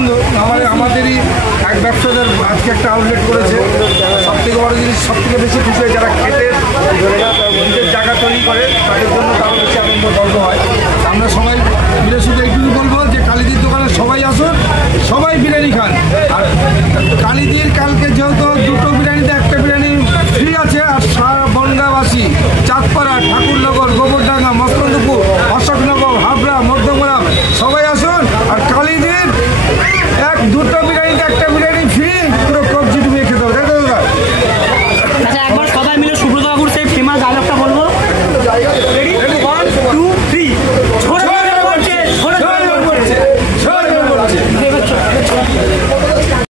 আনন্দ আমাদেরই এক ব্যবসাদার আজকে একটা আউটলেট করেছে। সবথেকে বড় জিনিস, সবথেকে বেশি খুশি হয় যারা খেটে নিজের জায়গা তৈরি করে তাদের জন্য তারও বেশি আনন্দ গর্ব হয়। আমরা সবাই মিলে শুধু এইটুকু বলবো যে কালীদির দোকানে সবাই আসুন, সবাই বিরিয়ানি খান। আর কালীদির কালকে যেহেতু